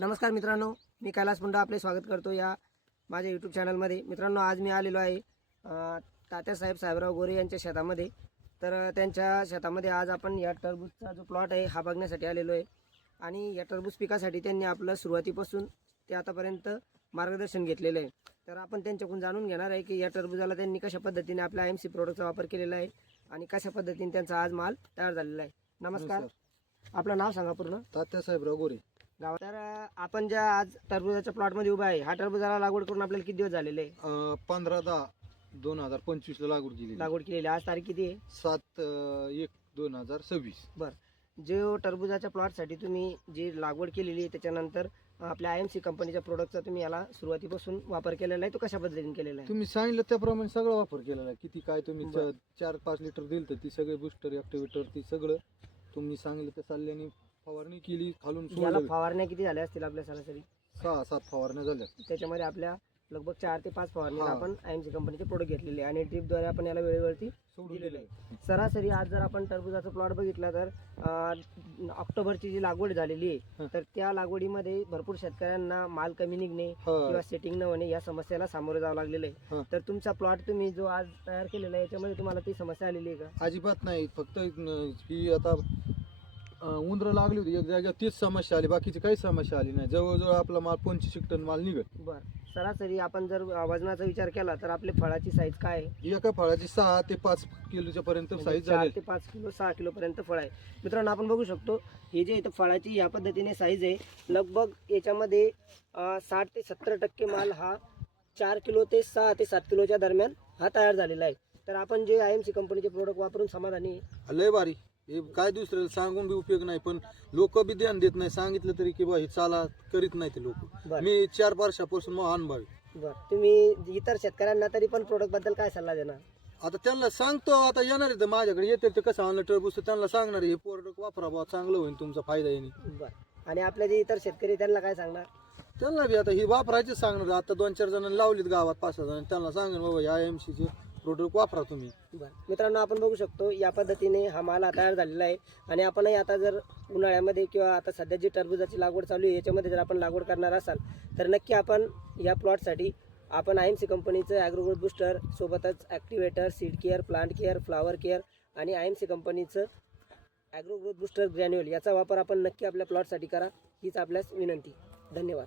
नमस्कार मित्रांनो, मी कैलास पुंडा आपले स्वागत करतो या माझ्या यूट्यूब चॅनलमध्ये. मित्रांनो, आज मी आलेलो आहे तात्यासाहेब साहेबराव गोरे यांच्या शेतामध्ये. तर त्यांच्या शेतामध्ये आज आपण या टरबूजचा जो प्लॉट आहे हा बघण्यासाठी आलेलो आहे. आणि या टरबूज पिकासाठी त्यांनी आपलं सुरुवातीपासून ते आतापर्यंत मार्गदर्शन घेतलेलं आहे. तर आपण त्यांच्याकडून जाणून घेणार आहे की या टरबूजाला त्यांनी कशा पद्धतीने आपल्या IMC प्रोडक्टचा वापर केलेला आहे आणि कशा पद्धतीने त्यांचा आज माल तयार झालेला आहे. नमस्कार, आपलं नाव सांगा पूर्ण. तात्यासाहेबराव गोरे गाव. तर आपण ज्या आज टरबूजाच्या प्लॉट मध्ये उभा आहे, हा टरबूजाला लागवड करून आपल्याला किती दिवस झालेले आहे? 15/10/2025 ला लागवड केलेली. आज तारीख किती आहे? 7/1/2026. बर. जो टरबूजाच्या प्लॉट साठी तुम्ही जी लागवड केलेली आहे त्याच्यानंतर आपल्या IMC कंपनीच्या प्रोडक्टचा तुम्ही याला सुरुवातीपासून वापर केलेला आहे, तो कशा पद्धतीने केलेला आहे? तुम्ही सांगितलं त्याप्रमाणे सगळं वापर केलेला आहे. किती काय तुम्ही 4-5 लिटर दिलं तर ती सगळे बुस्टर ऍक्टिव्हेटर ती सगळं तुम्ही सांगितलं त्या सल्ल्याने फवारणी केली. खालून याला फवारण्या किती झाल्या असतील आपल्या सरासरी? 6-7 फवारण्या झाल्या. त्याच्यामध्ये आपल्या लगभग 4 ते 5 फवारणी आपण IMC कंपनीचे प्रोडक्ट घेतलेले आणि ड्रिपद्वारे आपण याला वेळेवरती दिलेलं आहे. सरासरी आज जर आपण टरबूजाचा प्लॉट बघितला तर ऑक्टोबरची जी लागवड झालेली आहे तर त्या लागवडीमध्ये भरपूर शेतकऱ्यांना माल कमी निघणे किंवा सेटिंग न होणे या समस्याला सामोरे जावं लागलेलं आहे. तर तुमचा प्लॉट तुम्ही जो आज तयार केलेला आहे याच्यामध्ये तुम्हाला ती समस्या आलेली आहे का? अजिबात नाही. फक्त ही आता उंदरं लागली होती एक जागा, तीच समस्या आली. बाकीची काही समस्या आली नाही. जवळजवळ आपला माल 25 टन माल निघत. बर. सरासरी आपण जर वजनाचा विचार केला तर आपली फळाची साईज काय आहे? एका फळाची 6 ते 5 किलोच्या पर्यंत साईज झाली. 4 ते 5 किलो 6 किलो पर्यंत फळ आहे. मित्रांनो, आपण बघू शकतो हे जे इथं फळाची या पद्धतीने साईज आहे. लगभग याच्यामध्ये 60 ते 70% माल हा 4 किलो ते 6 ते 7 किलोच्या दरम्यान हा तयार झालेला आहे. तर आपण जे IMC कंपनीचे प्रोडक्ट वापरून समाधानी आहे? लय भारी. हे काय दुसऱ्याला सांगून बी उपयोग नाही, पण लोक बी ध्यान देत नाही. सांगितलं तरी की बा हे चाला करीत नाही ते लोक. मी 4 वर्षापासून मग अनुभव आहे. बरं. तुम्ही इतर शेतकऱ्यांना तरी पण प्रोडक्ट बद्दल काय सल्ला देणार? आता त्यांना सांगतो, आता येणार आहे माझ्याकडे येते तर कसं आणलं टरबूज तर त्यांना सांगणार हे प्रोडक्ट वापरा बा, चांगलं होईल, तुमचा फायदा येईल. बरं. आणि आपले जे इतर शेतकरी त्यांना काय सांगणार? त्यांना बी आता ही वापरायचे सांगणार. आता 2-4 जणांनी लावलीत गावात, 5-6 जणांनी, त्यांना सांगणार बाबा या IMC चे प्रोडक्ट वापरा तुम्ही. बरं. मित्रांनो, आपण बघू शकतो या पद्धतीने हा माल तयार झालेला आहे. आणि आपणही आता जर उन्हाळ्यामध्ये किंवा आता सध्या जी टरबूजाची लागवड चालू आहे याच्यामध्ये जर आपण लागवड करणार असाल तर नक्की आपण या प्लॉटसाठी आपण IMC कंपनीचं ॲग्रो ग्रोथ बुस्टर, सोबतच activator, seed care, plant care, flower care आणि IMC कंपनीचं ॲग्रो ग्रोथ बुस्टर ग्रॅन्युअल याचा वापर आपण नक्की आपल्या प्लॉटसाठी करा, हीच आपल्यास विनंती. धन्यवाद.